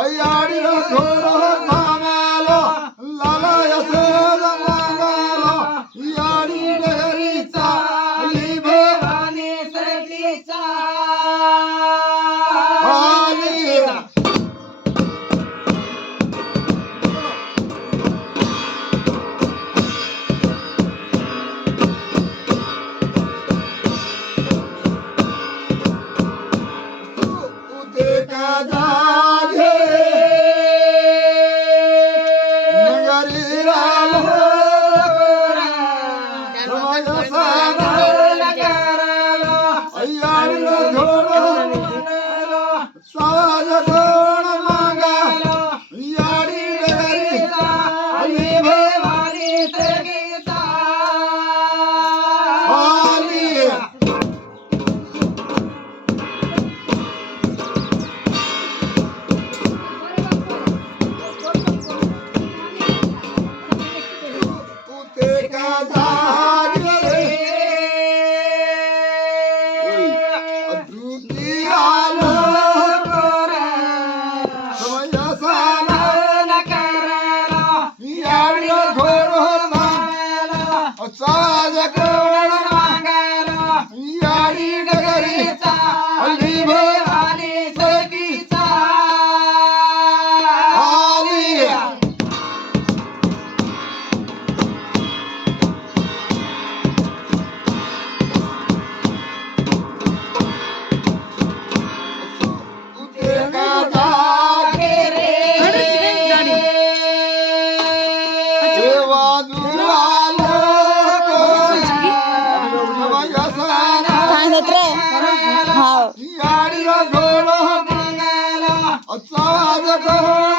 अयाडी घोरो थांबालो लाला यशोद मागालो याडी डगरीचा आली भवानी सतीचा आली उते का जागे नगरी राम समय सारा अयाडी घोरो साज कोण मागालो याडी डगरीचा आली भवानी सतीचा आली उते का जागे दूती आलो समय सारा याडी घोरो थांबालो साज कोण याडी डगरीचा आली भवानी सतीचा आली उते का जागे देवा दुआलो समय सारा सांगत रे हाव याडी घोरो साज कोण